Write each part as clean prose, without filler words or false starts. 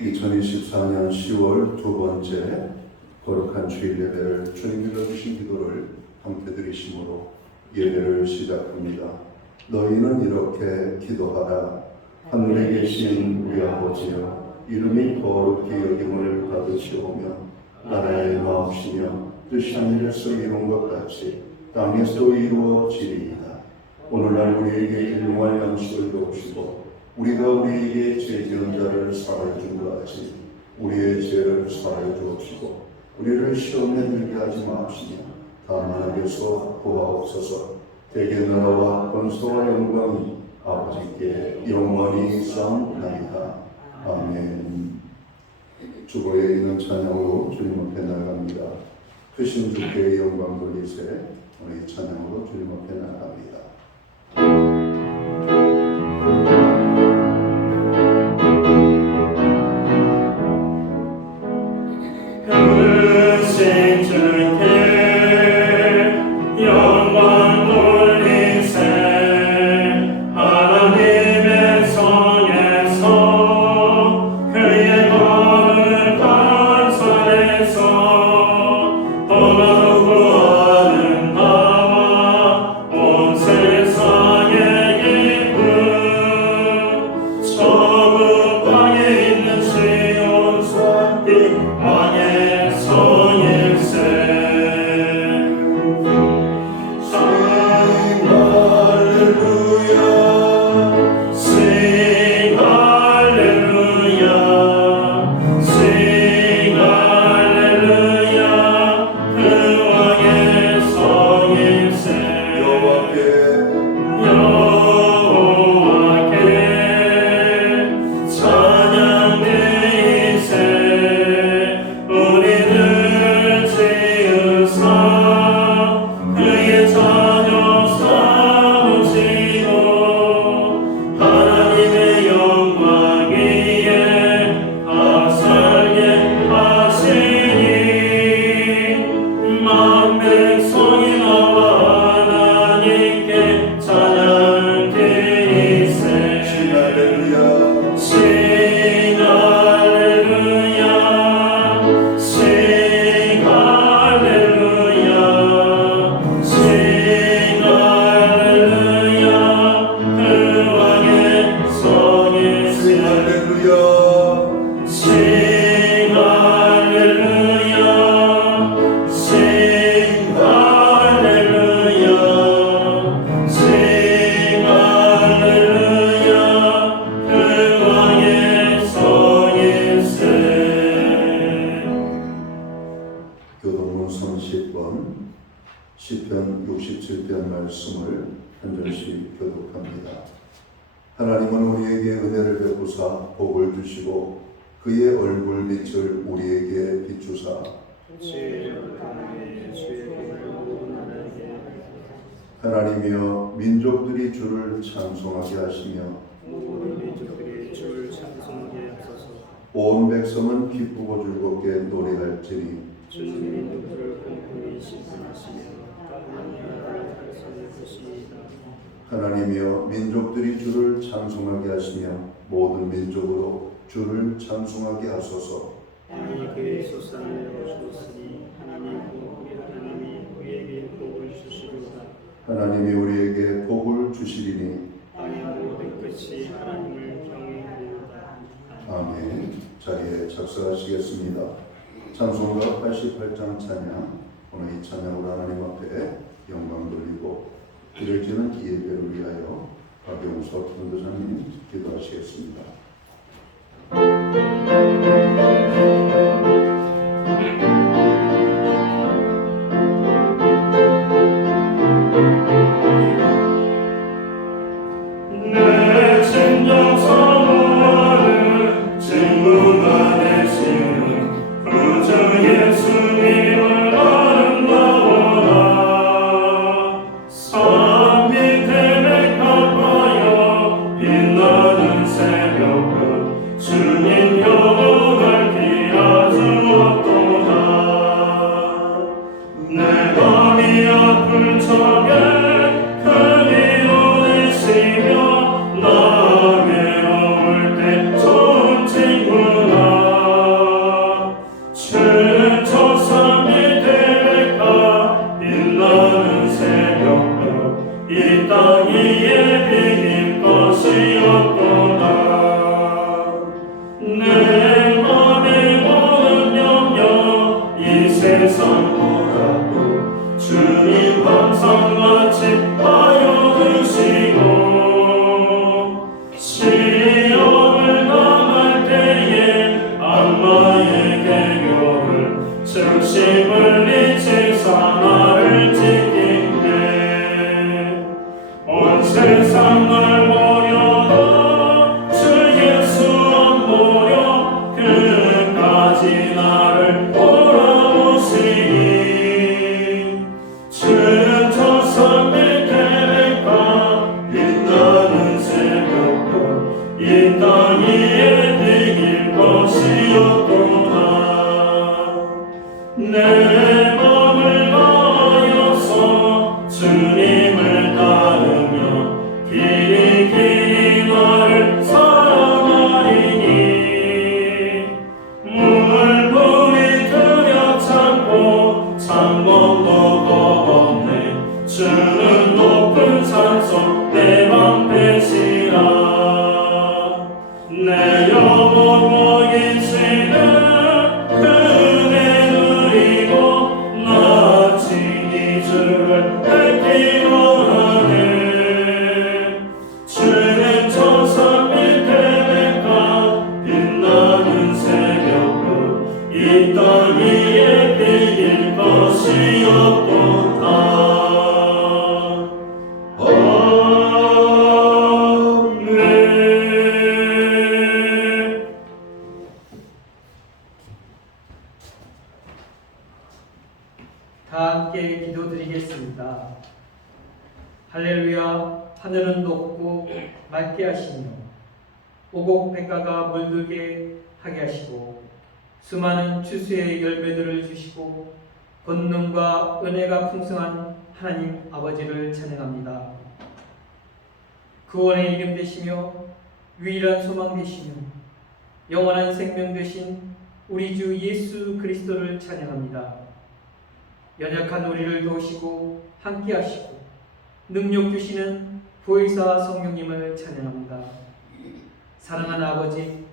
2024년 10월 두 번째 거룩한 주일 예배를 주님이 주신 기도를 함께 드리심으로 예배를 시작합니다. 너희는 이렇게 기도하라. 하늘에 계신 우리 아버지여, 이름이 거룩히 여김을 받으시오며 나라의 마옵시며 뜻이 하늘에서 이룬 것 같이 땅에서 이루어지리이다. 오늘날 우리에게 일용할 양식을 주옵시고 우리가 우리에게 죄 지은 자를 사하여 준 것 같이 우리의 죄를 사하여 주옵시고 우리를 시험에 들게 하지 마옵시며 다만 악에서 구하옵소서. 대개 나라와 권세와 영광이 아버지께 영원히 쌓옵나이다. 아멘. 주보에 있는 찬양으로 주님 앞에 나아갑니다. 크신 주께 영광 돌리세. 우리 찬양으로 주님 앞에 나아갑니다. 시편 67편 말씀을 한 절씩 교독합니다. 하나님은 우리에게 은혜를 베푸사 복을 주시고 그의 얼굴 빛을 우리에게 비추사 하나님이여 민족들이 주를 찬송하게 하시며 온 백성은 기쁘고 즐겁게 노래할지니 하나님이여 민족들이 주를 찬송하게 하시며 모든 민족으로 주를 찬송하게 하소서. 땅이 그의 소산을 주었으니 하나님이 우리에게 복을 주시리로다. 하나님이 우리에게 복을 주시리니 땅의 모든 끝이 하나님을 경외하리로다. 아멘. 자리에 작성하시겠습니다. 찬송가 88장 찬양. 오늘 이 찬양으로 하나님 앞에 영광 돌리고 드려지는 이 예배를 위하여 박영석 전도사님 기도하시겠습니다. 산 밑에 맥박하여 빛나는 새벽 내 맘의 모든 염려 이 세상 보라도 주님 항상 마치하여 주시고 시험을 당할 때에 악마의 계교를 즉시 물리치사 나를 지키네 온 세상 날 보려도 주 예수 안 보려 끝까지 나를 돌아보시니 주는 저 삶의 계획과 빛나는 새벽별 이 땅 위에 비길 것이었구나 내 맘을 다하여서 주님을 따르며 길이 길이 나를 사랑하리니 물불이 들여참고 창문도 겁없네 주는 높은 산속 내 방패시라 내 영혼 먹이시는 그대 누리고 나 친히 주를 뵙기 원하네 주는 저 삶의 계획과 빛나는 새벽별 이 땅 위에 비길 것이었도다 아멘. 다 함께 기도드리겠습니다. 할렐루야. 하늘은 높고 맑게 하시며 오곡 백가가 물들게 하게 하시고 수많은 추수의 열매들을 주시고 권능과 은혜가 풍성한 하나님 아버지를 찬양합니다. 구원의 이름 되시며 유일한 소망 되시며 영원한 생명 되신 우리 주 예수 그리스도를 찬양합니다. 연약한 우리를 도우시고 함께 하시고 능력 주시는 보혜사 성령님을 찬양합니다. 사랑하는 아버지,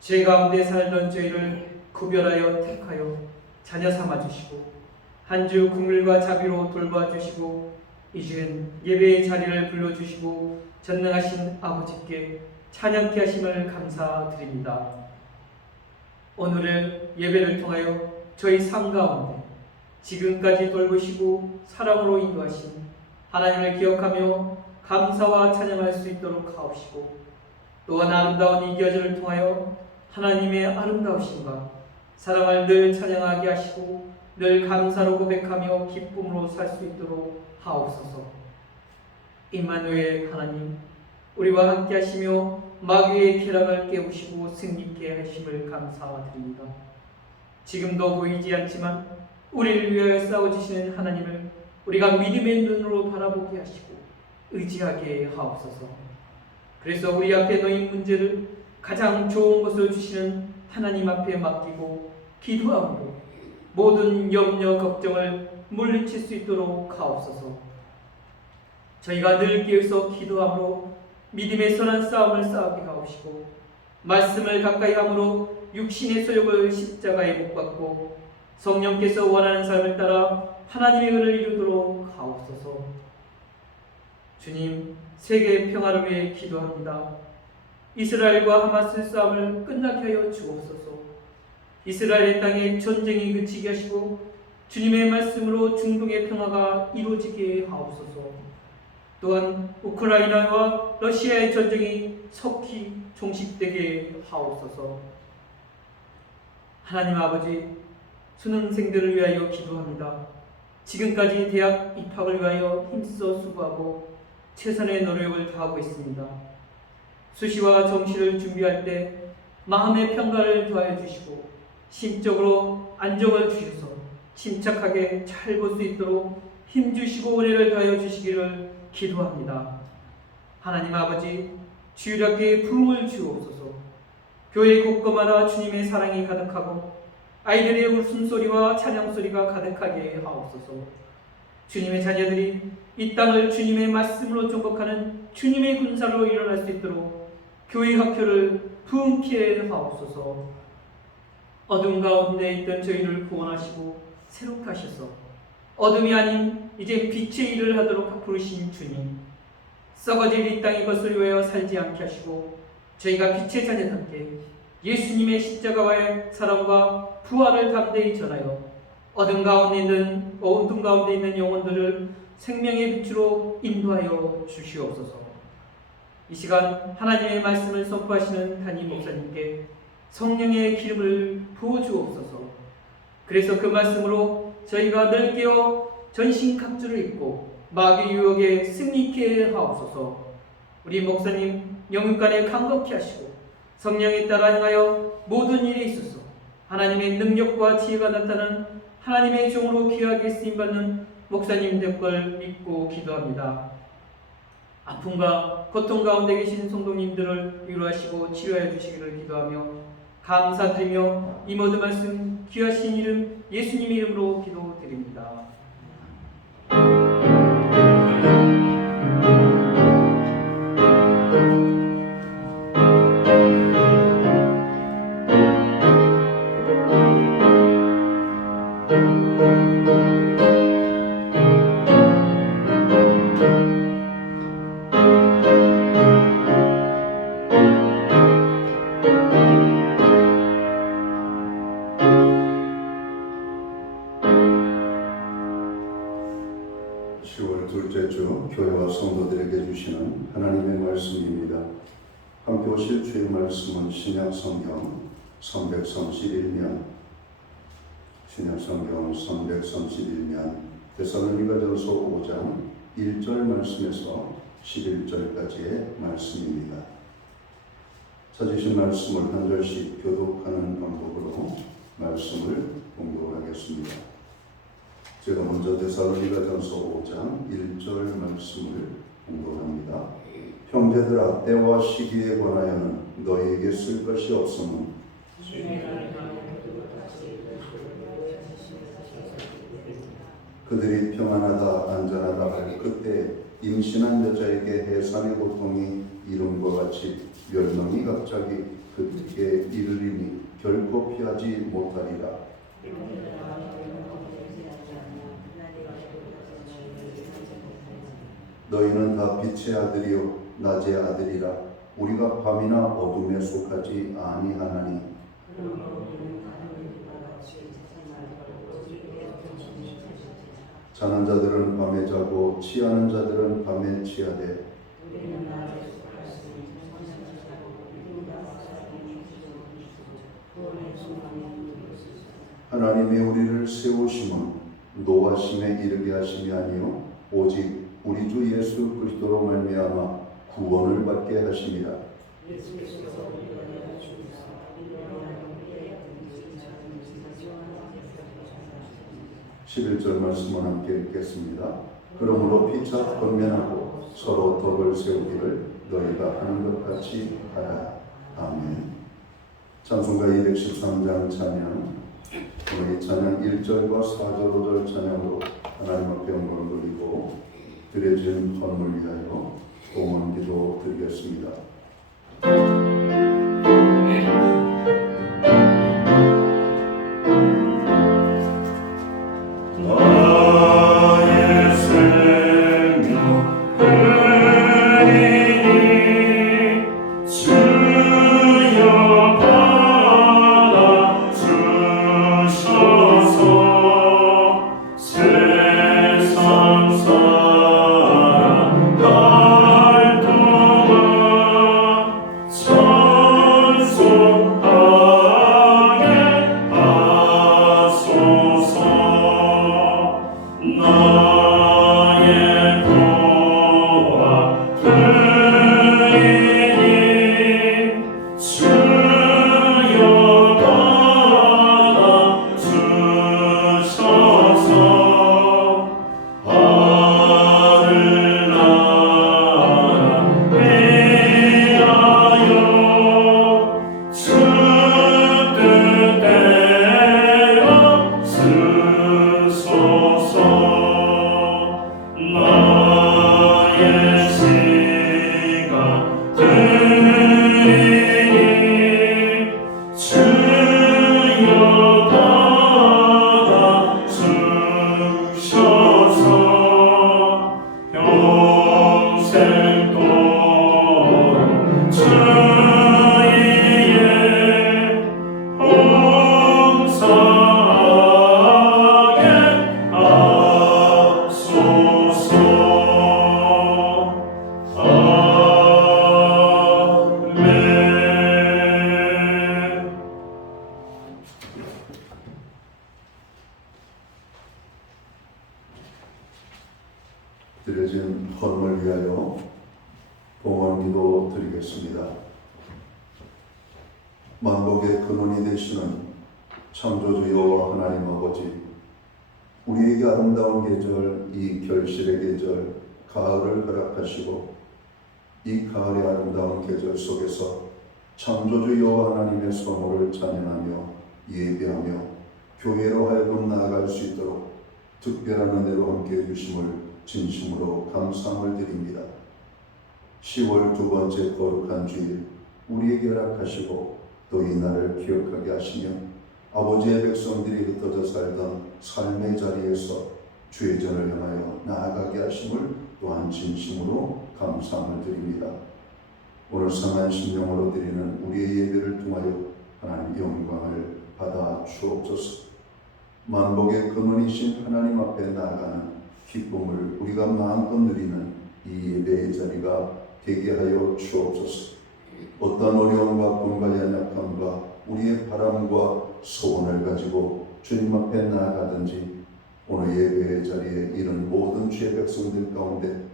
죄 가운데 살던 저희를 구별하여 택하여 자녀 삼아주시고 한 주 긍휼과 자비로 돌봐주시고 이 주엔 예배의 자리를 불러주시고 전능하신 아버지께 찬양케 하심을 감사드립니다. 오늘의 예배를 통하여 저희 삶 가운데 지금까지 돌보시고 사랑으로 인도하신 하나님을 기억하며 감사와 찬양할 수 있도록 하옵시고 또한 아름다운 이 계절을 통하여 하나님의 아름다우심과 사랑을 늘 찬양하게 하시고 늘 감사로 고백하며 기쁨으로 살 수 있도록 하옵소서. 임마누엘 하나님, 우리와 함께 하시며 마귀의 쾌락을 깨우시고 승리케 하심을 감사드립니다. 지금도 보이지 않지만 우리를 위하여 싸워주시는 하나님을 우리가 믿음의 눈으로 바라보게 하시고 의지하게 하옵소서. 그래서 우리 앞에 놓인 문제를 가장 좋은 것을 주시는 하나님 앞에 맡기고 기도하고 모든 염려 걱정을 물리칠 수 있도록 하옵소서. 저희가 늘 깨어서 기도함으로 믿음의 선한 싸움을 싸우게 하옵시고 말씀을 가까이 함으로 육신의 소욕을 십자가에 못 박고 성령께서 원하는 삶을 따라 하나님의 의를 이루도록 하옵소서. 주님, 세계 평화를 위해 기도합니다. 이스라엘과 하마스 싸움을 끝나게 하여 주옵소서. 이스라엘의 땅에 전쟁이 그치게 하시고 주님의 말씀으로 중동의 평화가 이루어지게 하옵소서. 또한 우크라이나와 러시아의 전쟁이 속히 종식되게 하옵소서. 하나님 아버지, 수능생들을 위하여 기도합니다. 지금까지 대학 입학을 위하여 힘써 수고하고 최선의 노력을 다하고 있습니다. 수시와 정시를 준비할 때 마음의 평가를 더하여 주시고 심적으로 안정을 주셔서 침착하게 잘 볼 수 있도록 힘주시고 은혜를 더하여 주시기를 기도합니다. 하나님 아버지, 주일학교에 부흥을 주옵소서. 교회 곳곳마다 주님의 사랑이 가득하고 아이들의 웃음소리와 찬양소리가 가득하게 하옵소서. 주님의 자녀들이 이 땅을 주님의 말씀으로 정복하는 주님의 군사로 일어날 수 있도록 교회 학교를 부흥케 하옵소서. 어둠 가운데 있던 저희를 구원하시고 새롭게 하셔서 어둠이 아닌 이제 빛의 일을 하도록 부르신 주님, 썩어질 이 땅의 것을 위하여 살지 않게 하시고 저희가 빛의 자녀답게 예수님의 십자가와의 사랑과 부활을 담대히 전하여 어둠 가운데 있는 영혼들을 생명의 빛으로 인도하여 주시옵소서. 이 시간 하나님의 말씀을 선포하시는 담임 목사님께 성령의 기름을 부어주옵소서. 그래서 그 말씀으로 저희가 늘 깨어 전신갑주를 입고 마귀 유혹에 승리케 하옵소서. 우리 목사님 영육간에 강건케 하시고 성령에 따라 행하여 모든 일에 있어서 하나님의 능력과 지혜가 나타나는 하나님의 종으로 귀하게 쓰임받는 목사님 될 걸 믿고 기도합니다. 아픔과 고통 가운데 계신 성도님들을 위로하시고 치료해 주시기를 기도하며 감사드리며 이 모든 말씀 귀하신 이름 예수님 이름으로 기도드립니다. 둘째 주 교회와 성도들에게 주시는 하나님의 말씀입니다. 함께 오실 주의 말씀은 신약성경 331면 데살로니가전서 5장 1절 말씀에서 11절까지의 말씀입니다. 찾으신 말씀을 한 절씩 교독하는 방법으로 말씀을 공독하겠습니다. 제가 먼저 데살로니가전서 5장 1절 말씀을 공독합니다. 형제들아, 때와 시기에 관하여는 너희에게 쓸 것이 없음은 그들이 평안하다 안전하다 할 그때 임신한 여자에게 해산의 고통이 이름과 같이 멸망이 갑자기 그들에게 이르리니 결코 피하지 못하리라. 너희는 다 빛의 아들이요 낮의 아들이라. 우리가 밤이나 어둠에 속하지 아니하나니 자는 자들은 밤에 자고 취하는 자들은 밤에 취하되 하나님의 우리를 세우심은 노하심에 이르게 하심이 아니요 오직 우리 주 예수 그리스도로 말미암아 구원을 받게 하심이라. 11절 말씀을 함께 읽겠습니다. 그러므로 피차 권면하고 서로 덕을 세우기를 너희가 하는 것 같이 하라. 아멘. 찬송가 213장 찬양, 오늘 이 찬양 1절과 4절, 5절 찬양으로 하나님 앞에 영광을 돌리고 드려진 헌물 위하여 공헌 기도 드리겠습니다. 서 이어다가 주셔서 평생도록 주의에 봉사하게 하소서. 아멘. 드려진 헌금을 위하여 봉헌기도 드리겠습니다. 만복의 근원이 되시는 창조주 여호와 하나님 아버지, 우리에게 아름다운 계절, 이 결실의 계절 가을을 허락하시고 이 가을의 아름다운 계절 속에서 창조주 여호와 하나님의 선호를 찬양하며 예배하며 교회로 하여금 나아갈 수 있도록 특별한 은혜로 함께해 주심을 진심으로 감사함을 드립니다. 10월 두 번째 거룩한 주일 우리에게 허락하시고 또 이 날을 기억하게 하시며 아버지의 백성들이 흩어져 살던 삶의 자리에서 주의 전을 향하여 나아가게 하심을 또한 진심으로 감사함을 드립니다. 오늘 상한 심령으로 드리는 우리의 예배를 통하여 하나님 영광을 받아 주옵소서. 만복의 근원이신 하나님 앞에 나아가는 기쁨을 우리가 마음껏 누리는 이 예배의 자리가 되게 하여 주옵소서. 어떤 어려움과 고통과 연약함과 우리의 바람과 소원을 가지고 주님 앞에 나아가든지 오늘 예배의 자리에 이른 모든 주의 백성들 가운데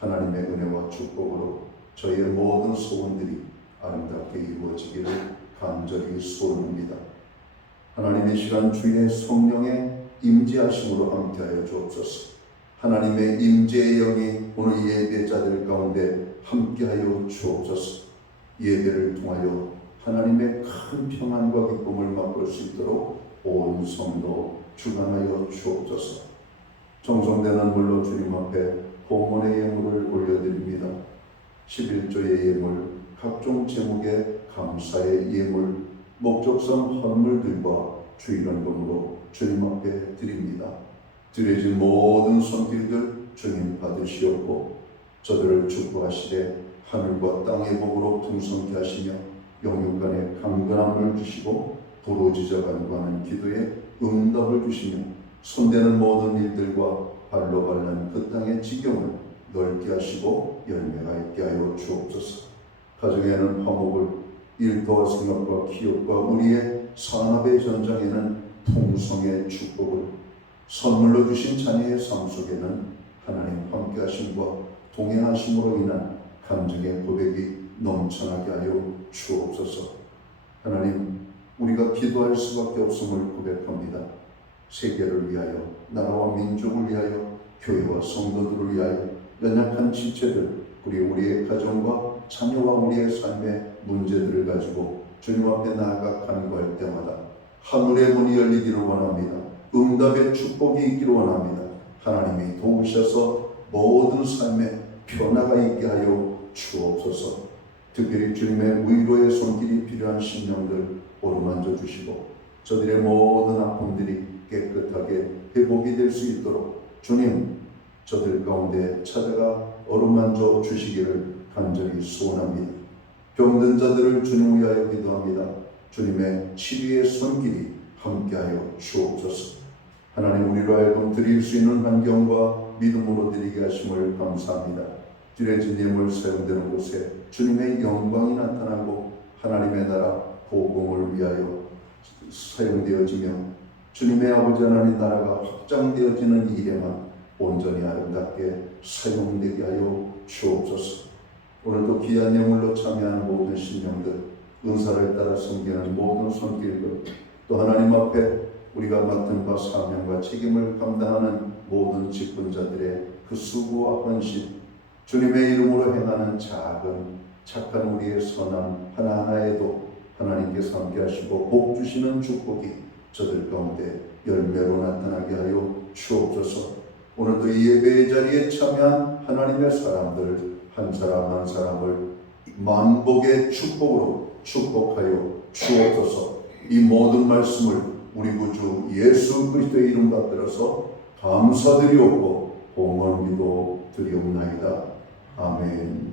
하나님의 은혜와 축복으로 저희의 모든 소원들이 아름답게 이루어지기를 간절히 소원합니다. 하나님의 시간 주의 성령의 임재하심으로 함께하여 주옵소서. 하나님의 임재의 영이 오늘 예배자들 가운데 함께하여 주옵소서. 예배를 통하여 하나님의 큰 평안과 기쁨을 맛볼 수 있도록 온 성도 주관하여 주옵소서. 정성되는 물로 주님 앞에 봉헌의 예물을 올려드립니다. 11조의 예물, 각종 제목의 감사의 예물, 목적성 헌물들과 주일헌금으로 주님 앞에 드립니다. 드려진 모든 손길들 주님 받으시옵고 저들을 축복하시되 하늘과 땅의 복으로 풍성케 하시며 영육간에 강건함을 주시고 부르짖어 간구하는 기도에 응답을 주시며 손대는 모든 일들과 발로 밟는 그 땅의 지경을 넓게 하시고 열매가 있게 하여 주옵소서. 가정에는 화목을, 일터와 생업과 기업과 우리의 산업의 전장에는 풍성의 축복을, 선물로 주신 자녀의 삶 속에는 하나님 함께 하심과 동행하심으로 인한 감정의 고백이 넘쳐나게 하여 주옵소서. 하나님, 우리가 기도할 수밖에 없음을 고백합니다. 세계를 위하여, 나라와 민족을 위하여, 교회와 성도들을 위하여, 연약한 지체들, 그리고 우리의 가정과 자녀와 우리의 삶의 문제들을 가지고 주님 앞에 나아가 간구할 때마다 하늘의 문이 열리기를 원합니다. 응답의 축복이 있기를 원합니다. 하나님이 도우셔서 모든 삶에 변화가 있게 하여 주옵소서. 특별히 주님의 위로의 손길이 필요한 심령들 어루만져 주시고 저들의 모든 아픔들이 깨끗하게 회복이 될 수 있도록 주님 저들 가운데 찾아가 어루만져 주시기를 간절히 소원합니다. 병든 자들을 주님 위하여 기도합니다. 주님의 치유의 손길이 함께하여 주옵소서. 하나님, 우리로 하여금 드릴 수 있는 환경과 믿음으로 드리게 하심을 감사합니다. 드려진 예물 사용되는 곳에 주님의 영광이 나타나고 하나님의 나라 복음을 위하여 사용되어지며 주님의 아버지 하나님 나라가 확장되어지는 일에만 온전히 아름답게 사용되게 하여 주옵소서. 오늘도 귀한 예물로 참여하는 모든 신령들, 은사를 따라 섬기는 모든 손길들, 또 하나님 앞에 우리가 맡은 바 사명과 책임을 감당하는 모든 직분자들의 그 수고와 헌신, 주님의 이름으로 행하는 작은 착한 우리의 선함 하나하나에도 하나님께서 함께 하시고 복 주시는 축복이 저들 가운데 열매로 나타나게 하여 주옵소서. 오늘도 이 예배의 자리에 참여한 하나님의 사람들 한 사람 한 사람을 만복의 축복으로 축복하여 주옵소서. 이 모든 말씀을 우리 구주 예수 그리스도의 이름 받들어서 감사드리옵고 봉헌기도 드리옵나이다. 아멘.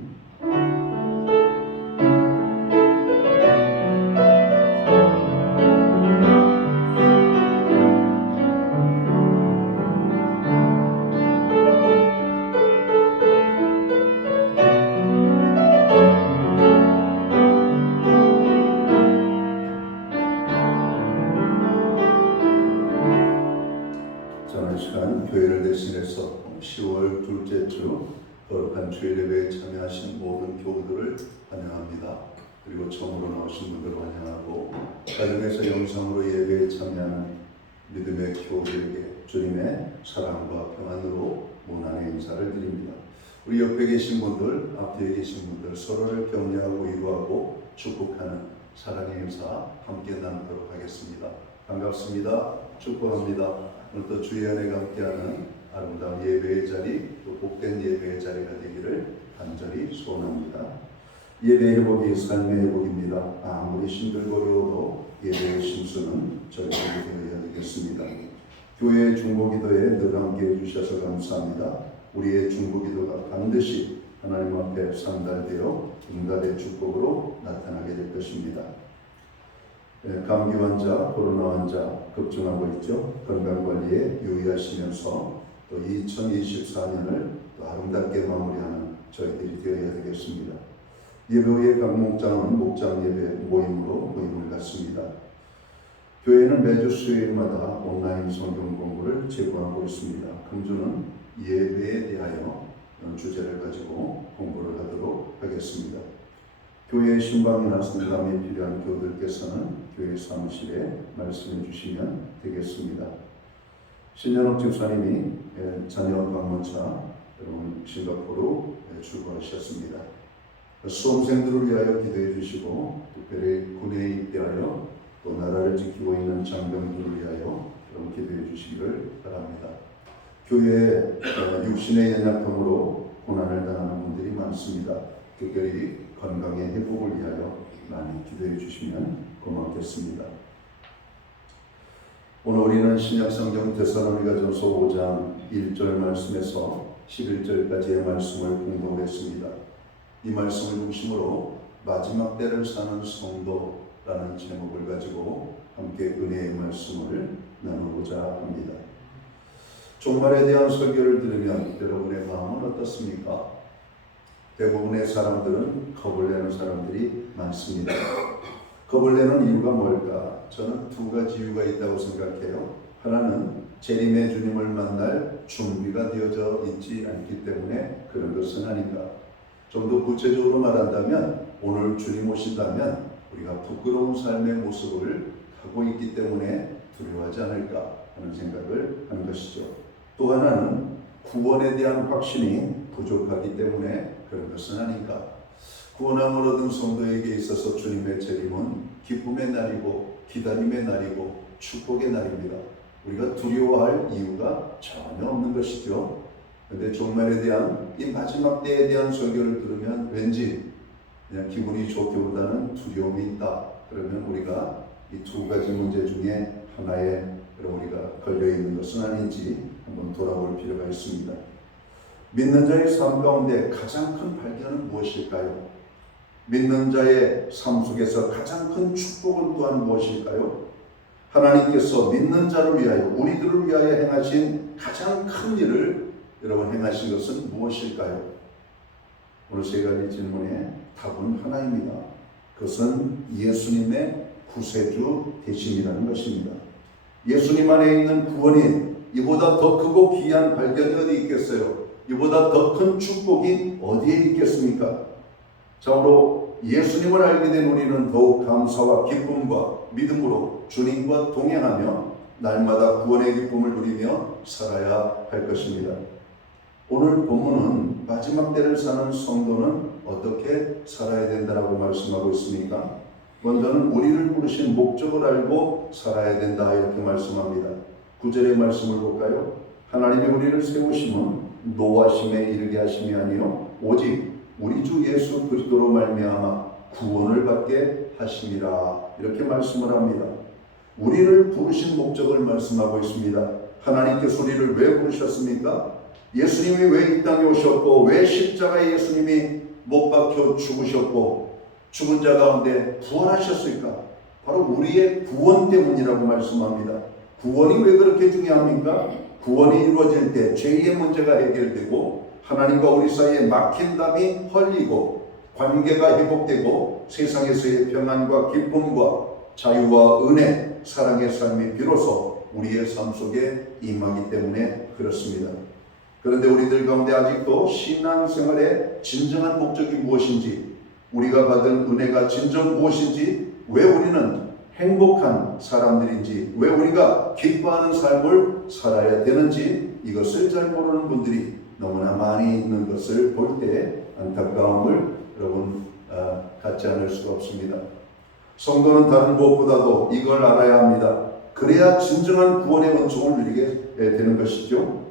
저는 시간 교회를 대신해서 10월 둘째 주 거룩한 주일 예배에 참여하신 모든 교우들을 환영합니다. 그리고 처음으로 나오신 분들을 환영하고 가정에서 영상으로 예배에 참여하는 믿음의 교우들에게 주님의 사랑과 평안으로 문안의 인사를 드립니다. 우리 옆에 계신 분들, 앞에 계신 분들 서로를 격려하고 위로하고 축복하는 사랑의 인사 함께 나누도록 하겠습니다. 반갑습니다. 축복합니다. 오늘 또 주의 은혜가 함께하는 아름다운 예배의 자리, 또 복된 예배의 자리가 되기를 간절히 소원합니다. 예배의 복이 삶의 회복입니다. 아무리 힘들고 어려워도 예배의 심수는 저희에게 되어야 되겠습니다. 교회의 중보기도에 늘 함께 해주셔서 감사합니다. 우리의 중보기도가 반드시 하나님 앞에 상달되어 응답의 축복으로 나타나게 될 것입니다. 감기 환자, 코로나 환자 급증하고 있죠. 건강관리에 유의하시면서 또 2024년을 또 아름답게 마무리하는 저희들이 되어야 되겠습니다. 예배 후에 각 목장은 목장 예배 모임으로 모임을 갖습니다. 교회는 매주 수요일마다 온라인 성경 공부를 제공하고 있습니다. 금주는 예배에 대하여 주제를 가지고 공부를 하도록 하겠습니다. 교회 신방이나 상담이 필요한 교우들께서는 교회 사무실에 말씀해 주시면 되겠습니다. 신현옥 집사님이 자녀 방문차 여러분 싱가포르로 출국하셨습니다. 수험생들을 위하여 기도해 주시고 특별히 군에 입대하여 또 나라를 지키고 있는 장병들을 위하여 여러분 기도해 주시기를 바랍니다. 교회에 육신의 연약함으로 고난을 당하는 분들이 많습니다. 특별히 건강의 회복을 위하여 많이 기도해 주시면 고맙겠습니다. 오늘 우리는 신약성경 데살로니가전서 5장 1절 말씀에서 11절까지의 말씀을 공부했습니다. 이 말씀을 중심으로 마지막 때를 사는 성도라는 제목을 가지고 함께 은혜의 말씀을 나누고자 합니다. 종말에 대한 설교를 들으면 여러분의 마음은 어떻습니까? 대부분의 사람들은 겁을 내는 사람들이 많습니다. 겁을 내는 이유가 뭘까? 저는 두 가지 이유가 있다고 생각해요. 하나는 재림의 주님을 만날 준비가 되어져 있지 않기 때문에 그런 것은 아닌가. 좀 더 구체적으로 말한다면 오늘 주님 오신다면 우리가 부끄러운 삶의 모습을 하고 있기 때문에 두려워하지 않을까 하는 생각을 하는 것이죠. 또 하나는 구원에 대한 확신이 부족하기 때문에 그런 것은 아닌가. 구원함을 얻은 성도에게 있어서 주님의 재림은 기쁨의 날이고 기다림의 날이고 축복의 날입니다. 우리가 두려워할 이유가 전혀 없는 것이죠. 그런데 종말에 대한 이 마지막 때에 대한 설교를 들으면 왠지 그냥 기분이 좋기보다는 두려움이 있다. 그러면 우리가 이 두 가지 문제 중에 하나에 우리가 걸려있는 것은 아닌지 한번 돌아볼 필요가 있습니다. 믿는 자의 삶 가운데 가장 큰 발견은 무엇일까요? 믿는 자의 삶 속에서 가장 큰 축복은 또한 무엇일까요? 하나님께서 믿는 자를 위하여 우리들을 위하여 행하신 가장 큰 일을 여러분 행하신 것은 무엇일까요? 오늘 세 가지 질문에 답은 하나입니다. 그것은 예수님의 구세주 되심이라는 것입니다. 예수님 안에 있는 구원이 이보다 더 크고 귀한 발견이 어디 있겠어요? 이보다 더 큰 축복이 어디에 있겠습니까? 참으로 예수님을 알게 된 우리는 더욱 감사와 기쁨과 믿음으로 주님과 동행하며 날마다 구원의 기쁨을 누리며 살아야 할 것입니다. 오늘 본문은 마지막 때를 사는 성도는 어떻게 살아야 된다고 말씀하고 있습니까? 먼저는 우리를 부르신 목적을 알고 살아야 된다 이렇게 말씀합니다. 9절의 말씀을 볼까요? 하나님이 우리를 세우심은 노하심에 이르게 하심이 아니요 오직 우리 주 예수 그리스도로 말미암아 구원을 받게 하심이라 이렇게 말씀을 합니다. 우리를 부르신 목적을 말씀하고 있습니다. 하나님께서 우리를 왜 부르셨습니까? 예수님이 왜 이 땅에 오셨고, 왜 십자가에 예수님이 못 박혀 죽으셨고 죽은 자 가운데 부활하셨을까? 바로 우리의 구원 때문이라고 말씀합니다. 구원이 왜 그렇게 중요합니까? 구원이 이루어질 때 죄의 문제가 해결되고 하나님과 우리 사이에 막힌 담이 헐리고 관계가 회복되고 세상에서의 평안과 기쁨과 자유와 은혜, 사랑의 삶이 비로소 우리의 삶 속에 임하기 때문에 그렇습니다. 그런데 우리들 가운데 아직도 신앙생활의 진정한 목적이 무엇인지, 우리가 받은 은혜가 진정 무엇인지, 왜 우리는 행복한 사람들인지, 왜 우리가 기뻐하는 삶을 살아야 되는지, 이것을 잘 모르는 분들이 너무나 많이 있는 것을 볼 때 안타까움을 여러분 갖지 않을 수가 없습니다. 성도는 다른 무엇보다도 이걸 알아야 합니다. 그래야 진정한 구원의 은총을 누리게 되는 것이죠.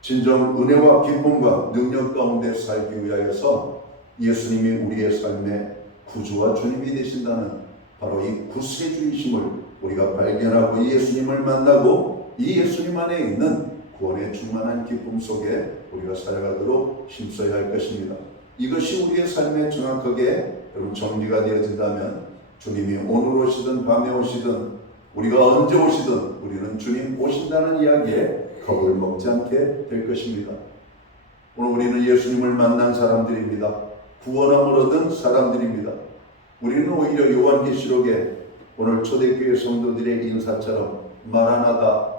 진정 은혜와 기쁨과 능력 가운데 살기 위하여서 예수님이 우리의 삶의 구주와 주님이 되신다는 바로 이 구세주이심을 우리가 발견하고 이 예수님을 만나고 이 예수님 안에 있는 구원의 충만한 기쁨 속에 우리가 살아가도록 힘써야 할 것입니다. 이것이 우리의 삶에 정확하게 여러분 정리가 되어진다면 주님이 오늘 오시든 밤에 오시든 우리가 언제 오시든 우리는 주님 오신다는 이야기에 겁을 먹지 않게 될 것입니다. 오늘 우리는 예수님을 만난 사람들입니다. 구원함을 얻은 사람들입니다. 우리는 오히려 요한계시록에 오늘 초대교회 성도들의 인사처럼 마라나다,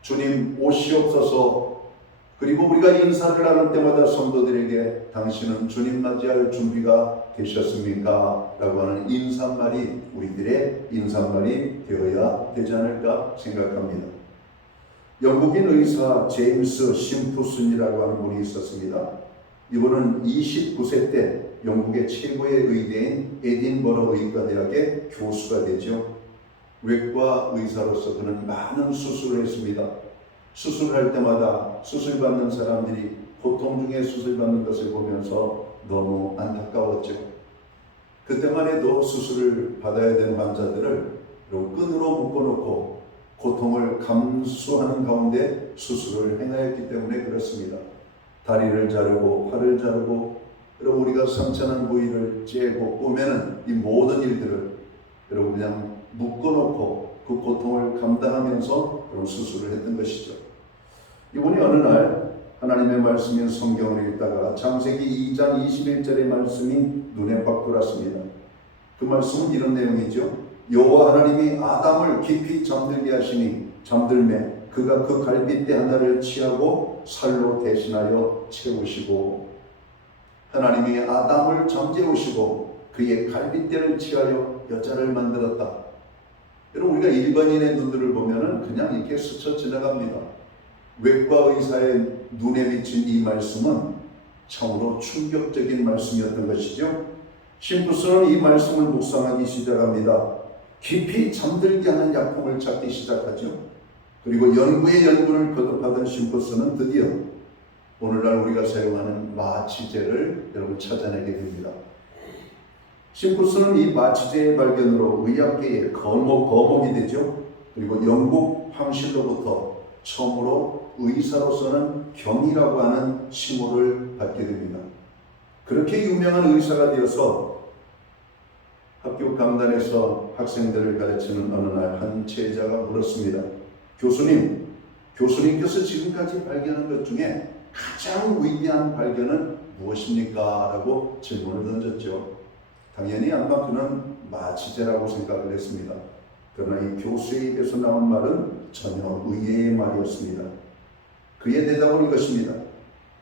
주님 오시옵소서, 그리고 우리가 인사를 나눌 때마다 성도들에게 당신은 주님 맞이할 준비가 되셨습니까? 라고 하는 인사말이 우리들의 인사말이 되어야 되지 않을까 생각합니다. 영국인 의사 제임스 심프슨이라고 하는 분이 있었습니다. 이분은 29세 때 영국의 최고의 의대인 에딘버러 의과대학의 교수가 되죠. 외과 의사로서 그는 많은 수술을 했습니다. 수술할 때마다 수술받는 사람들이 고통 중에 수술받는 것을 보면서 너무 안타까웠죠. 그때만 해도 수술을 받아야 되는 환자들을 끈으로 묶어놓고 고통을 감수하는 가운데 수술을 행하였기 때문에 그렇습니다. 다리를 자르고 팔을 자르고 여러분 우리가 상처난 부위를 째고 꼬매는 이 모든 일들을 여러분 그냥 묶어놓고 그 고통을 감당하면서 그런 수술을 했던 것이죠. 이분이 어느 날 하나님의 말씀인 성경을 읽다가 창세기 2장 21절의 말씀이 눈에 확 들어왔습니다. 그 말씀은 이런 내용이죠. 여호와 하나님이 아담을 깊이 잠들게 하시니 잠들매 그가 그 갈빗대 하나를 취하고 살로 대신하여 채우시고, 하나님이 아담을 잠재우시고 그의 갈빗대를 취하여 여자를 만들었다. 여러분 우리가 일반인의 눈들을 보면은 그냥 이렇게 스쳐 지나갑니다. 외과 의사의 눈에 비친 이 말씀은 참으로 충격적인 말씀이었던 것이죠. 심프슨은 이 말씀을 묵상하기 시작합니다. 깊이 잠들게 하는 약품을 찾기 시작하죠. 그리고 연구의 연구를 거듭하던 심프슨은 드디어 오늘날 우리가 사용하는 마취제를 여러분 찾아내게 됩니다. 심프슨은 이 마취제의 발견으로 의학계의 거목이 되죠. 그리고 영국 황실로부터 처음으로 의사로서는 경이라고 하는 칭호를 받게 됩니다. 그렇게 유명한 의사가 되어서 학교 강단에서 학생들을 가르치는 어느 날 한 제자가 물었습니다. 교수님께서 지금까지 발견한 것 중에 가장 위대한 발견은 무엇입니까? 라고 질문을 던졌죠. 당연히 아마 그는 마취제라고 생각을 했습니다. 그러나 이 교수의 입에서 나온 말은 전혀 의외의 말이었습니다. 그의 대답은 이것입니다.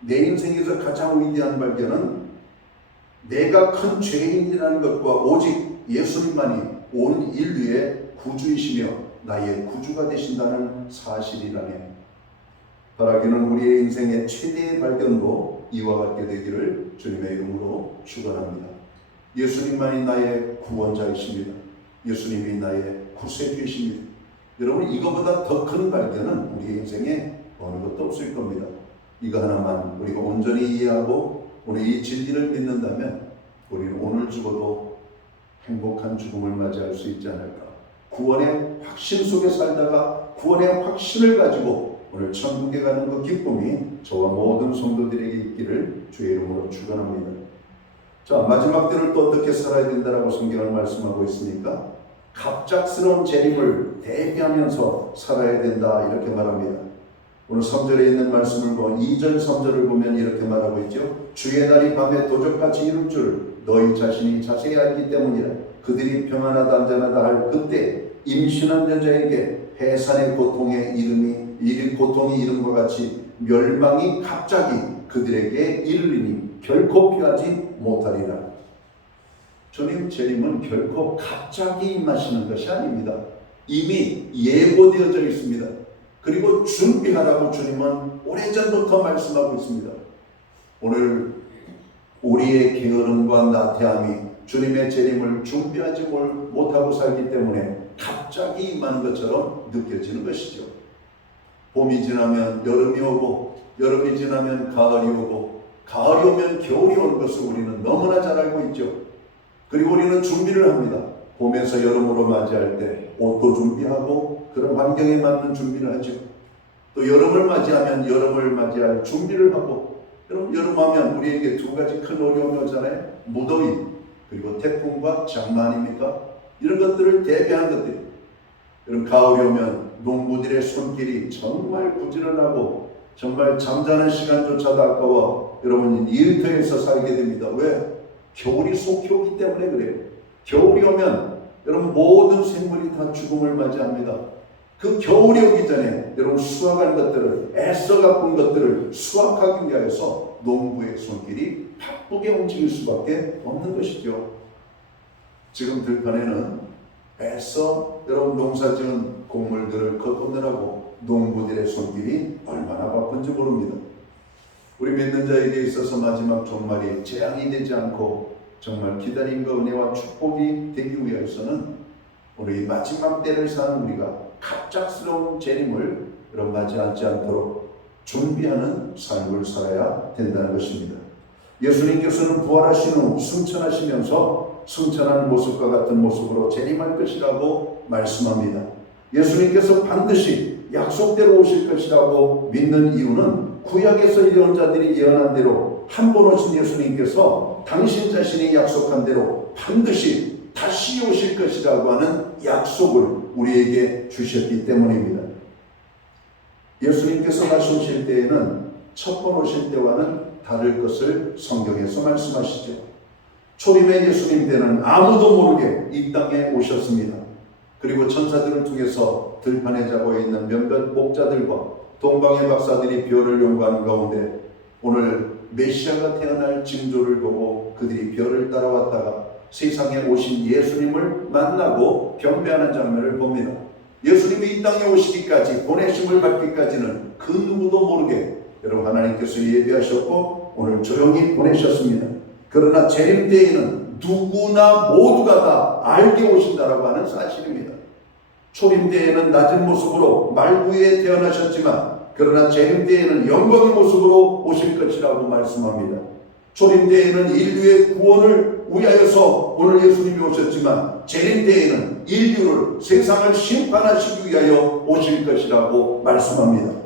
내 인생에서 가장 위대한 발견은 내가 큰 죄인이라는 것과 오직 예수님만이 온 인류의 구주이시며 나의 구주가 되신다는 사실이라네. 바라기는 우리의 인생의 최대의 발견도 이와 같게 되기를 주님의 이름으로 축원합니다. 예수님만이 나의 구원자이십니다. 예수님이 나의 구세주이십니다. 여러분 이거보다 더 큰 발견은 우리의 인생에 어느 것도 없을 겁니다. 이거 하나만 우리가 온전히 이해하고 오늘 이 진리를 믿는다면 우리는 오늘 죽어도 행복한 죽음을 맞이할 수 있지 않을까. 구원의 확신 속에 살다가 구원의 확신을 가지고 오늘 천국에 가는 그 기쁨이 저와 모든 성도들에게 있기를 주의 이름으로 축원합니다. 자, 마지막 때를 또 어떻게 살아야 된다라고 성경을 말씀하고 있습니까? 갑작스러운 재림을 대비하면서 살아야 된다 이렇게 말합니다. 오늘 3절에 있는 말씀을 보면 2절 3절을 보면 이렇게 말하고 있죠. 주의 날이 밤에 도적같이 이룰 줄 너희 자신이 자세히 알기 때문이라. 그들이 평안하다 안전하다 할 그때 임신한 여자에게 해산의 고통의 고통이 이름과 같이 멸망이 갑자기 그들에게 이르리니 결코 피하지 못하리라. 주님 재림은 결코 갑자기 임하시는 것이 아닙니다. 이미 예고되어져 있습니다. 그리고 준비하라고 주님은 오래전부터 말씀하고 있습니다. 오늘 우리의 게으름과 나태함이 주님의 재림을 준비하지 못하고 살기 때문에 갑자기 임하는 것처럼 느껴지는 것이죠. 봄이 지나면 여름이 오고 여름이 지나면 가을이 오고 가을이 오면 겨울이 오는 것을 우리는 너무나 잘 알고 있죠. 그리고 우리는 준비를 합니다. 봄에서 여름으로 맞이할 때 옷도 준비하고 그런 환경에 맞는 준비를 하죠. 또 여름을 맞이하면 여름을 맞이할 준비를 하고, 여러분 여름하면 우리에게 두 가지 큰 어려움이 오잖아요. 무더위 그리고 태풍과 장마 아닙니까? 이런 것들을 대비한 것들이. 여러분 가을이 오면 농부들의 손길이 정말 부지런하고 정말 잠자는 시간조차도 아까워 여러분 일터에서 살게 됩니다. 왜? 겨울이 속히 오기 때문에 그래요. 겨울이 오면 여러분 모든 생물이 다 죽음을 맞이합니다. 그 겨울이 오기 전에 여러분 수확한 것들을 애써 가꾼 것들을 수확하기 위하여서 농부의 손길이 바쁘게 움직일 수밖에 없는 것이죠. 지금 들판에는 애써 여러분 농사지은 곡물들을 거두느라고 농부들의 손길이 얼마나 바쁜지 모릅니다. 우리 믿는 자에게 있어서 마지막 종말이 재앙이 되지 않고 정말 기다림과 은혜와 축복이 되기 위해서는 오늘 이 마지막 때를 사는 우리가 갑작스러운 재림을 맞이하지 않도록 준비하는 삶을 살아야 된다는 것입니다. 예수님께서는 부활하신 후 승천하시면서 승천하는 모습과 같은 모습으로 재림할 것이라고 말씀합니다. 예수님께서 반드시 약속대로 오실 것이라고 믿는 이유는 구약에서 예언자들이 예언한 대로 한 번 오신 예수님께서 당신 자신이 약속한 대로 반드시 다시 오실 것이라고 하는 약속을 우리에게 주셨기 때문입니다. 예수님께서 다시 오실 때에는 첫 번 오실 때와는 다를 것을 성경에서 말씀하시죠. 초림의 예수님 때는 아무도 모르게 이 땅에 오셨습니다. 그리고 천사들을 통해서 들판에 자고 있는 몇몇 목자들과 동방의 박사들이 별을 연구하는 가운데 오늘 메시아가 태어날 징조를 보고 그들이 별을 따라왔다가 세상에 오신 예수님을 만나고 경배하는 장면을 봅니다. 예수님이 이 땅에 오시기까지 보내심을 받기까지는 그 누구도 모르게 여러분 하나님께서 예비하셨고 오늘 조용히 보내셨습니다. 그러나 재림 때에는 누구나 모두가 다 알게 오신다라고 하는 사실입니다. 초림 때에는 낮은 모습으로 말구에 태어나셨지만 그러나 재림 때에는 영광의 모습으로 오실 것이라고 말씀합니다. 초림 때에는 인류의 구원을 위하여서 오늘 예수님이 오셨지만 재림 때에는 인류를 세상을 심판하시기 위하여 오실 것이라고 말씀합니다.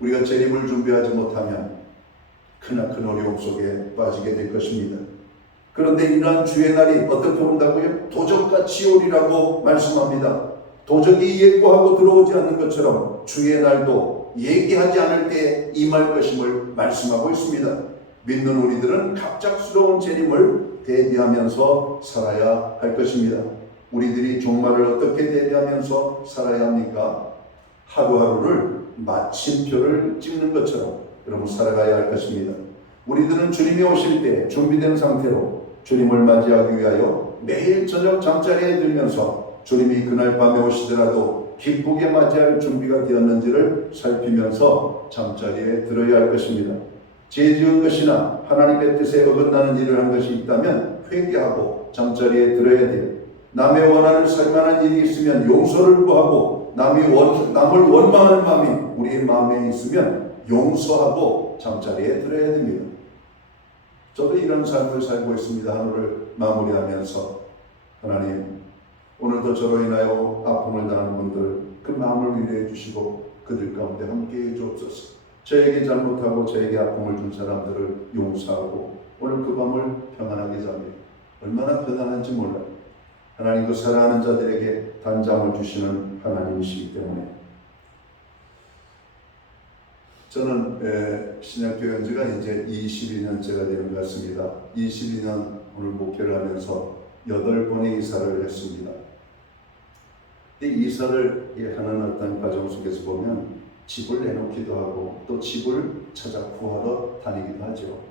우리가 재림을 준비하지 못하면 크나큰 어려움 속에 빠지게 될 것입니다. 그런데 이러한 주의 날이 어떻게 온다고요? 도적같이 오리라고 말씀합니다. 도적이 예고하고 들어오지 않는 것처럼 주의 날도 얘기하지 않을 때 임할 것임을 말씀하고 있습니다. 믿는 우리들은 갑작스러운 재림을 대비하면서 살아야 할 것입니다. 우리들이 종말을 어떻게 대비하면서 살아야 합니까? 하루하루를 마침표를 찍는 것처럼 여러분 살아가야 할 것입니다. 우리들은 주님이 오실 때 준비된 상태로 주님을 맞이하기 위하여 매일 저녁 잠자리에 들면서 주님이 그날 밤에 오시더라도 기쁘게 맞이할 준비가 되었는지를 살피면서 잠자리에 들어야 할 것입니다. 죄 지은 것이나 하나님의 뜻에 어긋나는 일을 한 것이 있다면 회개하고 잠자리에 들어야 돼요. 남의 원한을 살만한 일이 있으면 용서를 구하고 남을 원망하는 마음이 우리의 마음에 있으면 용서하고 잠자리에 들어야 됩니다. 저도 이런 삶을 살고 있습니다. 하루를 마무리하면서 하나님 오늘도 저로 인하여 아픔을 당하는 분들 그 마음을 위로해 주시고 그들 가운데 함께해 주옵소서. 저에게 잘못하고 저에게 아픔을 준 사람들을 용서하고 오늘 그 밤을 평안하게 잡니다. 얼마나 편안한지 몰라요. 하나님 그 사랑하는 자들에게 단잠을 주시는 하나님이시기 때문에 저는 신약교회 온 지가 이제 22년째가 되는 것 같습니다. 22년 오늘 목회를 하면서 8번의 이사를 했습니다. 근데 이사를 하는 어떤 과정 속에서 보면 집을 내놓기도 하고 또 집을 찾아 구하러 다니기도 하죠.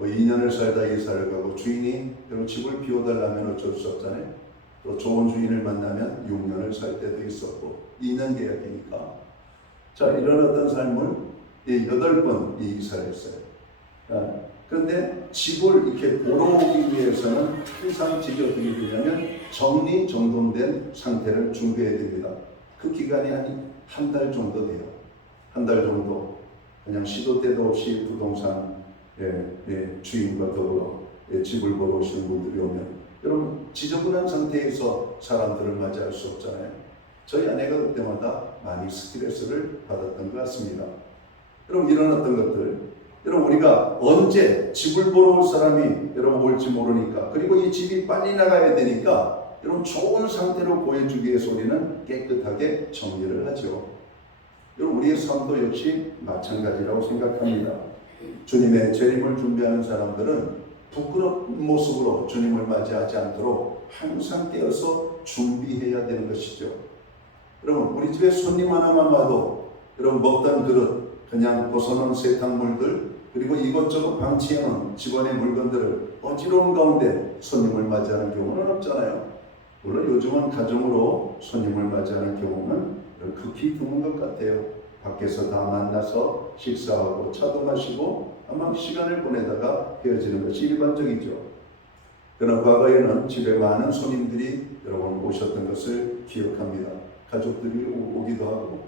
2년을 살다 이사를 가고 주인이 그럼 집을 비워달라면 어쩔 수 없잖아요. 또 좋은 주인을 만나면 6년을 살 때도 있었고 2년 계약이니까 자 이런 어떤 삶을 8번 이사를 했어요. 그런데 집을 이렇게 보러 오기 위해서는 항상 집이 어떻게 되냐면 정리정돈된 상태를 준비해야 됩니다. 그 기간이 한 달 정도 돼요. 한 달 정도 그냥 시도 때도 없이 부동산 주인과 더불어 집을 보러 오시는 분들이 오면 여러분 지저분한 상태에서 사람들을 맞이할 수 없잖아요. 저희 아내가 그때마다 많이 스트레스를 받았던 것 같습니다. 여러분 이런 어떤 것들 여러분 우리가 언제 집을 보러 올 사람이 여러분 올지 모르니까 그리고 이 집이 빨리 나가야 되니까 여러분 좋은 상태로 보여주기 위해서 우리는 깨끗하게 정리를 하죠. 여러분 우리의 삶도 역시 마찬가지라고 생각합니다. 주님의 재림을 준비하는 사람들은 부끄러운 모습으로 주님을 맞이하지 않도록 항상 깨어서 준비해야 되는 것이죠. 여러분 우리 집에 손님 하나만 와도 여러분 먹던 그릇 그냥 벗어놓은 세탁물들 그리고 이것저것 방치해놓은 집안의 물건들을 어지러운 가운데 손님을 맞이하는 경우는 없잖아요. 물론 요즘은 가정으로 손님을 맞이하는 경우는 극히 드문 것 같아요. 밖에서 다 만나서 식사하고 차도 마시고 아마 시간을 보내다가 헤어지는 것이 일반적이죠. 그러나 과거에는 집에 많은 손님들이 여러분 오셨던 것을 기억합니다. 가족들이 오기도 하고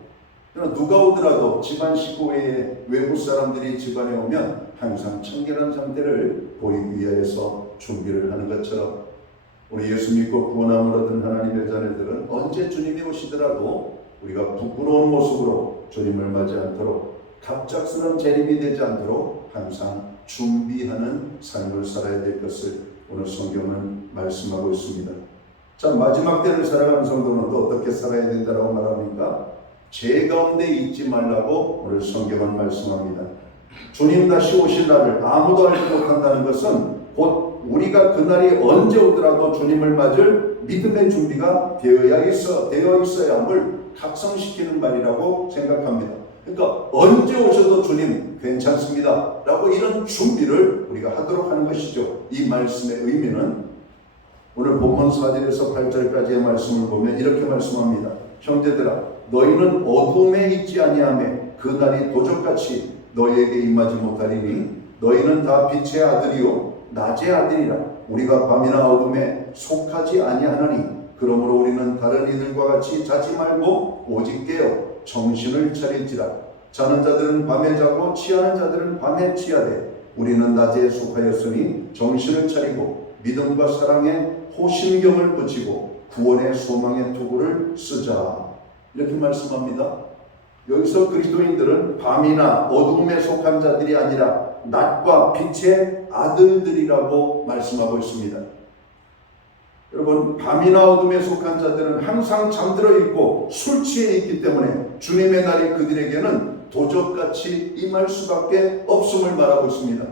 그러나 누가 오더라도 집안 식구 외에 외부 사람들이 집안에 오면 항상 청결한 상태를 보이기 위해서 준비를 하는 것처럼 우리 예수 믿고 구원함을 얻은 하나님의 자녀들은 언제 주님이 오시더라도 우리가 부끄러운 모습으로 주님을 맞이 않도록 갑작스러운 재림이 되지 않도록 항상 준비하는 삶을 살아야 될 것을 오늘 성경은 말씀하고 있습니다. 자 마지막 때를 살아가는 성도는 또 어떻게 살아야 된다고 말합니까? 죄 가운데 있지 말라고 오늘 성경은 말씀합니다. 주님 다시 오실 날을 아무도 알지 못한다는 것은 곧 우리가 그날이 언제 오더라도 주님을 맞을 믿음의 준비가 되어 있어야 함을 각성시키는 말이라고 생각합니다. 그러니까 언제 오셔도 주님 괜찮습니다 라고 이런 준비를 우리가 하도록 하는 것이죠. 이 말씀의 의미는 오늘 본문 4절에서 8절까지의 말씀을 보면 이렇게 말씀합니다. 형제들아 너희는 어둠에 있지 아니하며 그날이 도적같이 너희에게 임하지 못하리니 너희는 다 빛의 아들이요 낮의 아들이라 우리가 밤이나 어둠에 속하지 아니하나니 그러므로 우리는 다른 이들과 같이 자지 말고 오직 깨어 정신을 차릴지라 자는 자들은 밤에 자고 취하는 자들은 밤에 취하되 우리는 낮에 속하였으니 정신을 차리고 믿음과 사랑에 호심경을 붙이고 구원의 소망의 투구를 쓰자 이렇게 말씀합니다. 여기서 그리스도인들은 밤이나 어둠에 속한 자들이 아니라 낮과 빛의 아들들이라고 말씀하고 있습니다. 여러분 밤이나 어둠에 속한 자들은 항상 잠들어 있고 술 취해 있기 때문에 주님의 날이 그들에게는 도적같이 임할 수밖에 없음을 말하고 있습니다.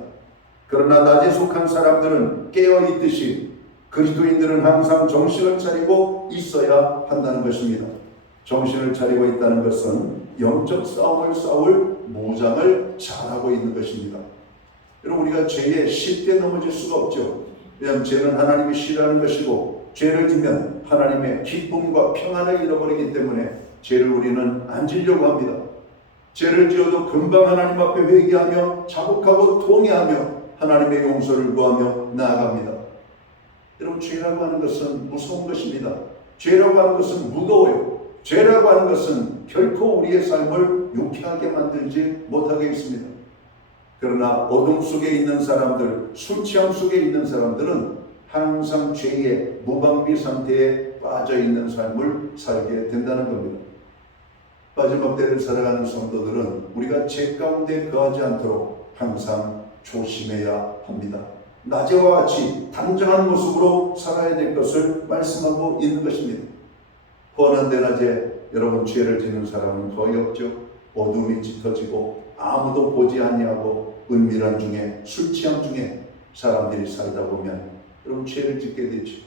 그러나 낮에 속한 사람들은 깨어 있듯이 그리스도인들은 항상 정신을 차리고 있어야 한다는 것입니다. 정신을 차리고 있다는 것은 영적 싸움을 싸울 무장을 잘하고 있는 것입니다. 여러분 우리가 죄에 쉽게 넘어질 수가 없죠. 왜냐하면 죄는 하나님이 싫어하는 것이고 죄를 지면 하나님의 기쁨과 평안을 잃어버리기 때문에 죄를 우리는 안 지려고 합니다. 죄를 지어도 금방 하나님 앞에 회개하며 자복하고 통회하며 하나님의 용서를 구하며 나아갑니다. 여러분 죄라고 하는 것은 무서운 것입니다. 죄라고 하는 것은 무거워요. 죄라고 하는 것은 결코 우리의 삶을 유쾌하게 만들지 못하게 있습니다. 그러나 어둠 속에 있는 사람들, 술 취함 속에 있는 사람들은 항상 죄의 무방비 상태에 빠져 있는 삶을 살게 된다는 겁니다. 마지막 때를 살아가는 성도들은 우리가 죄 가운데 거하지 않도록 항상 조심해야 합니다. 낮에와 같이 단정한 모습으로 살아야 될 것을 말씀하고 있는 것입니다. 훤한 대낮에 여러분 죄를 짓는 사람은 거의 없죠. 어둠이 짙어지고 아무도 보지 아니하고 은밀한 중에 술 취함 중에 사람들이 살다 보면 여러분 죄를 짓게 되죠.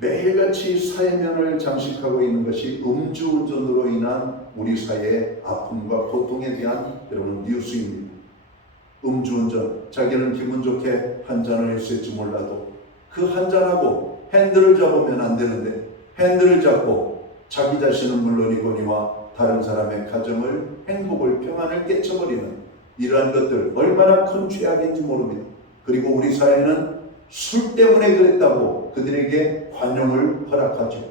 매일같이 사회면을 장식하고 있는 것이 음주운전으로 인한 우리 사회의 아픔과 고통에 대한 여러분 뉴스입니다. 음주운전, 자기는 기분 좋게 한 잔을 했을지 몰라도 그 한 잔하고 핸들을 잡으면 안 되는데 핸들을 잡고 자기 자신은 물론이거니와 다른 사람의 가정을, 행복을, 평안을 깨쳐버리는 이러한 것들 얼마나 큰 죄악인지 모릅니다. 그리고 우리 사회는 술 때문에 그랬다고 그들에게 관용을 허락하죠.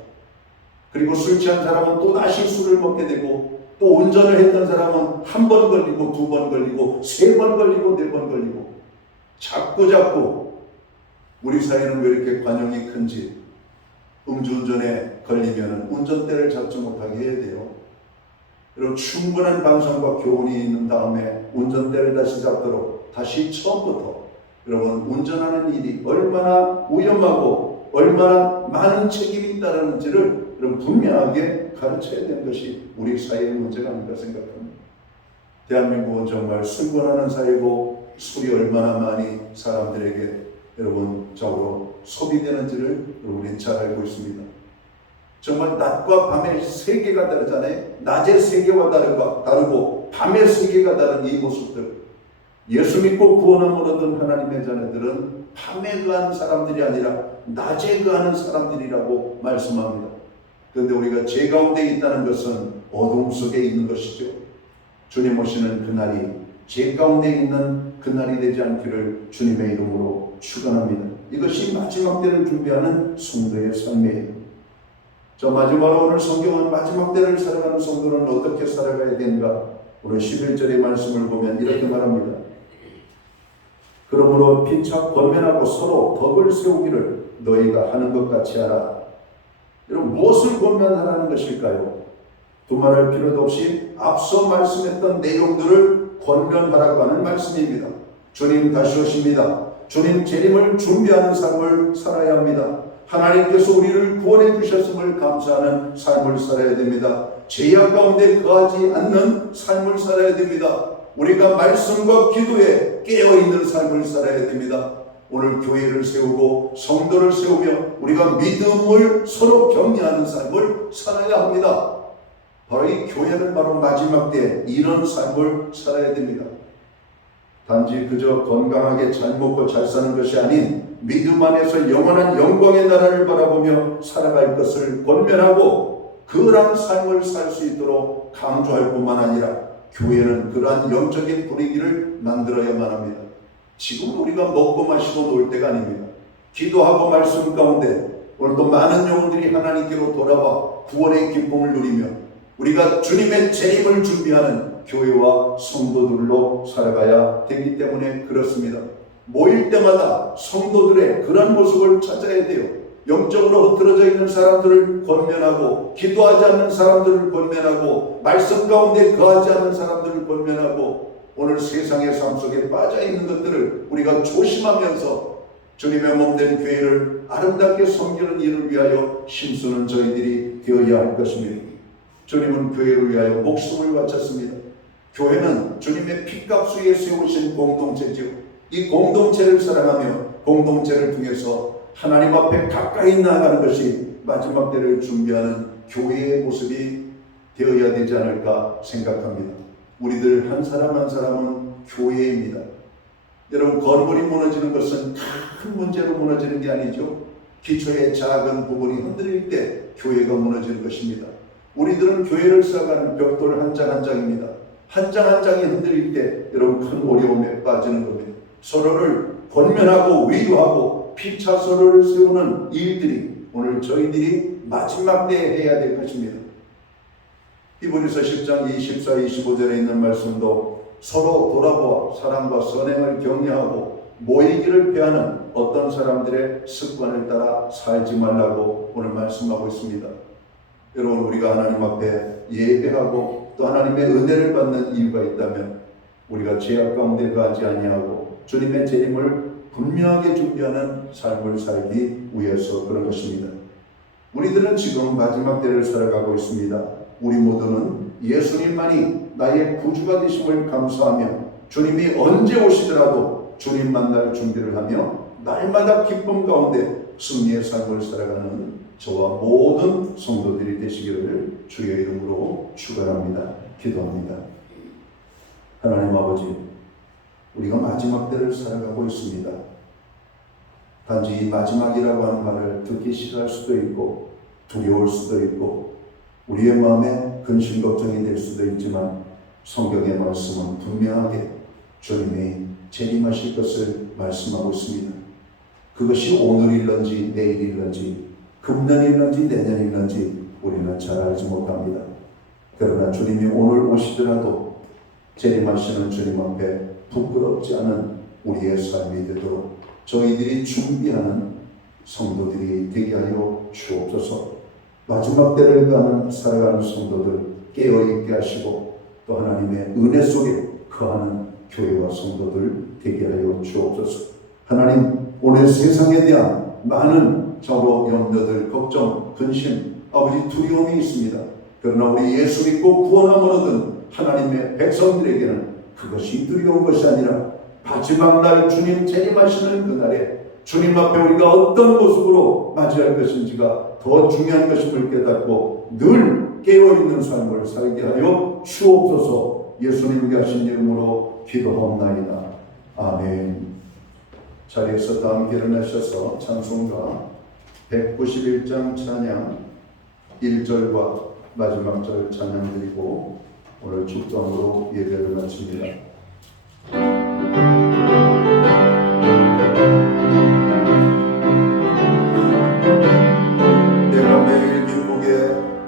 그리고 술 취한 사람은 또 다시 술을 먹게 되고 또 운전을 했던 사람은 한 번 걸리고 두 번 걸리고 세 번 걸리고 네 번 걸리고 자꾸 우리 사회는 왜 이렇게 관용이 큰지 음주운전에 걸리면 운전대를 잡지 못하게 해야 돼요. 여러분 충분한 반성과 교훈이 있는 다음에 운전대를 다시 잡도록 다시 처음부터 여러분 운전하는 일이 얼마나 위험하고 얼마나 많은 책임이 있다는지를 여러분 분명하게 가르쳐야 되는 것이 우리 사회의 문제가 아닌가 생각합니다. 대한민국은 정말 술권하는 사회고 술이 얼마나 많이 사람들에게 여러분 적으로 소비되는지를 여러분이 잘 알고 있습니다. 정말 낮과 밤의 세계가 다르잖아요. 낮의 세계와 다르고 밤의 세계가 다른 이 모습들. 예수 믿고 구원함을 얻은 하나님의 자녀들은 밤에 거하는 사람들이 아니라 낮에 거하는 사람들이라고 말씀합니다. 그런데 우리가 죄 가운데 있다는 것은 어둠 속에 있는 것이죠. 주님 오시는 그날이 죄 가운데 있는 그날이 되지 않기를 주님의 이름으로 축원합니다. 이것이 마지막 때를 준비하는 성도의 삶이에요. 저 마지막으로 오늘 성경은 마지막 때를 살아가는 성도는 어떻게 살아가야 되는가? 오늘 11절의 말씀을 보면 이렇게 말합니다. 그러므로 피차 권면하고 서로 덕을 세우기를 너희가 하는 것 같이 하라. 여러분 무엇을 권면하라는 것일까요? 두말할 필요도 없이 앞서 말씀했던 내용들을 권면하라고 하는 말씀입니다. 주님 다시 오십니다. 주님 재림을 준비하는 삶을 살아야 합니다. 하나님께서 우리를 구원해 주셨음을 감사하는 삶을 살아야 됩니다. 죄악 가운데 거하지 않는 삶을 살아야 됩니다. 우리가 말씀과 기도에 깨어있는 삶을 살아야 됩니다. 오늘 교회를 세우고 성도를 세우며 우리가 믿음을 서로 격려하는 삶을 살아야 합니다. 바로 이 교회는 바로 마지막 때 이런 삶을 살아야 됩니다. 단지 그저 건강하게 잘 먹고 잘 사는 것이 아닌 믿음 안에서 영원한 영광의 나라를 바라보며 살아갈 것을 권면하고 그러한 삶을 살 수 있도록 강조할 뿐만 아니라 교회는 그러한 영적인 분위기를 만들어야만 합니다. 지금 우리가 먹고 마시고 놀 때가 아닙니다. 기도하고 말씀 가운데 오늘도 많은 영혼들이 하나님께로 돌아와 구원의 기쁨을 누리며 우리가 주님의 재림을 준비하는 교회와 성도들로 살아가야 되기 때문에 그렇습니다. 모일 때마다 성도들의 그런 모습을 찾아야 돼요. 영적으로 흐트러져 있는 사람들을 권면하고 기도하지 않는 사람들을 권면하고 말씀 가운데 거하지 않는 사람들을 권면하고 오늘 세상의 삶 속에 빠져있는 것들을 우리가 조심하면서 주님의 몸된 교회를 아름답게 섬기는 일을 위하여 힘쓰는 저희들이 되어야 할 것입니다. 주님은 교회를 위하여 목숨을 바쳤습니다. 교회는 주님의 피값 위에 세우신 공동체죠. 이 공동체를 사랑하며 공동체를 통해서 하나님 앞에 가까이 나아가는 것이 마지막 때를 준비하는 교회의 모습이 되어야 되지 않을까 생각합니다. 우리들 한 사람 한 사람은 교회입니다. 여러분 건물이 무너지는 것은 큰 문제로 무너지는 게 아니죠. 기초의 작은 부분이 흔들릴 때 교회가 무너지는 것입니다. 우리들은 교회를 쌓아가는 벽돌 한 장 한 장입니다. 한 장 한 장이 흔들릴 때 여러분 큰 어려움에 빠지는 겁니다. 서로를 권면하고 위로하고 피차 서로를 세우는 일들이 오늘 저희들이 마지막 때에 해야 될 것입니다. 히브리서 10장 24, 25절에 있는 말씀도 서로 돌아보아 사랑과 선행을 격려하고 모이기를 배하는 어떤 사람들의 습관을 따라 살지 말라고 오늘 말씀하고 있습니다. 여러분, 우리가 하나님 앞에 예배하고 또 하나님의 은혜를 받는 이유가 있다면 우리가 죄악 가운데 가지 아니하고 주님의 재림을 분명하게 준비하는 삶을 살기 위해서 그런 것입니다. 우리들은 지금 마지막 때를 살아가고 있습니다. 우리 모두는 예수님만이 나의 구주가 되심을 감사하며 주님이 언제 오시더라도 주님 만날 준비를 하며 날마다 기쁨 가운데 승리의 삶을 살아가는 저와 모든 성도들이 되시기를 주의 이름으로 축원합니다. 기도합니다. 하나님 아버지, 우리가 마지막 때를 살아가고 있습니다. 단지 이 마지막이라고 하는 말을 듣기 싫어할 수도 있고 두려울 수도 있고 우리의 마음에 근심 걱정이 될 수도 있지만 성경의 말씀은 분명하게 주님이 재림하실 것을 말씀하고 있습니다. 그것이 오늘일런지 내일일런지 금년일런지 내년일런지 우리는 잘 알지 못합니다. 그러나 주님이 오늘 오시더라도 재림하시는 주님 앞에 부끄럽지 않은 우리의 삶이 되도록 저희들이 준비하는 성도들이 되게 하여 주옵소서. 마지막 때를 살아가는 성도들 깨어있게 하시고 또 하나님의 은혜 속에 거하는 교회와 성도들 되게 하여 주옵소서. 하나님, 오늘 세상에 대한 많은 저로 염려들, 걱정, 근심, 아버지 두려움이 있습니다. 그러나 우리 예수 믿고 구원함을 얻은 하나님의 백성들에게는 그것이 두려운 것이 아니라 마지막 날 주님 재림하시는 그날에 주님 앞에 우리가 어떤 모습으로 맞이할 것인지가 더 중요한 것임을 깨닫고 늘 깨어있는 삶을 살게 하여 주옵소서. 예수님께 하신 이름으로 기도하옵나이다. 아멘. 자리에서 다 함께 일어나셔서 찬송가 191장 찬양 1절과 마지막 절 찬양 드리고 오늘 축도함으로 예배를 마칩니다.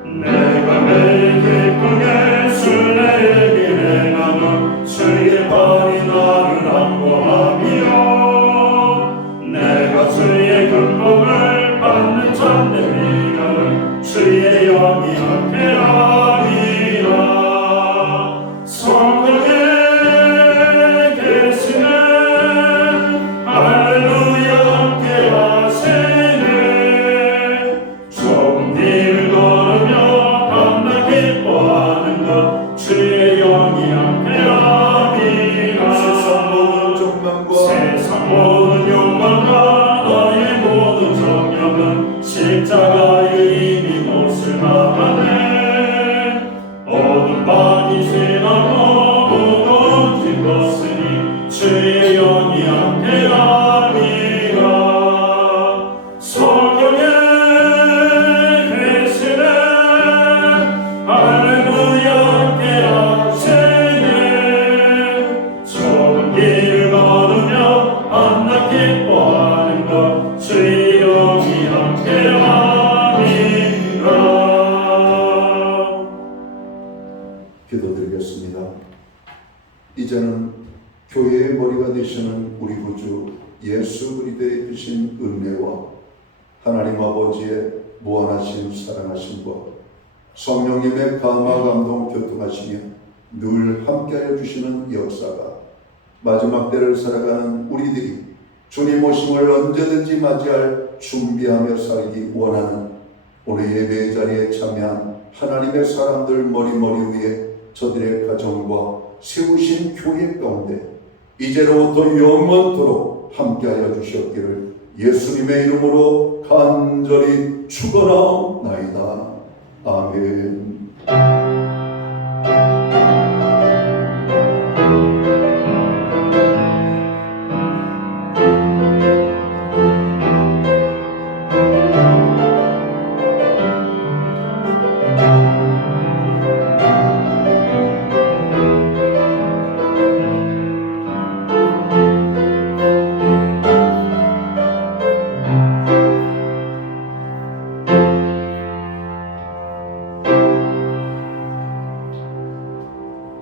내가 매일 기쁘게 순례의 길에 나는 주의 발이 나를 안보하며 내가 주의 근복을 받는 참된 미련을 주의 영이 함께하리라. 성령의 계시네 할렐루야 함께하시네. 좁은 길을 걸으며 밤낮 기뻐하는 것 주의 영이 함께하리라. 세상 모든 욕망과 너의 모든 정욕은 십자가의 이미 못을 막아내. 어두운 밤이 지나고 무거운 짐 벗으니 주의 영이 함께하리라. 성령의 계시네 할렐루야 함께하시네. 좁은 길을 걸으며 밤낮 기뻐하는 것 주의 영이 함께하리라. 기도드리겠습니다. 이제는 교회의 머리가 되시는 우리 구주 예수 그리스도의 주신 은혜와 하나님 아버지의 무한하신 사랑하심과 성령님의 감화 감동 교통하시며 늘 함께하여 주시는 역사가 마지막 때를 살아가는 우리들이 주님 오심을 언제든지 맞이할 준비하며 살기 원하는 오늘 예배의 자리에 참여한 하나님의 사람들 머리 위에 저들의 가정과 세우신 교회 가운데 이제로부터 영원토록 함께하여 주셨기를 예수님의 이름으로 간절히 축원하옵나이다. 아멘.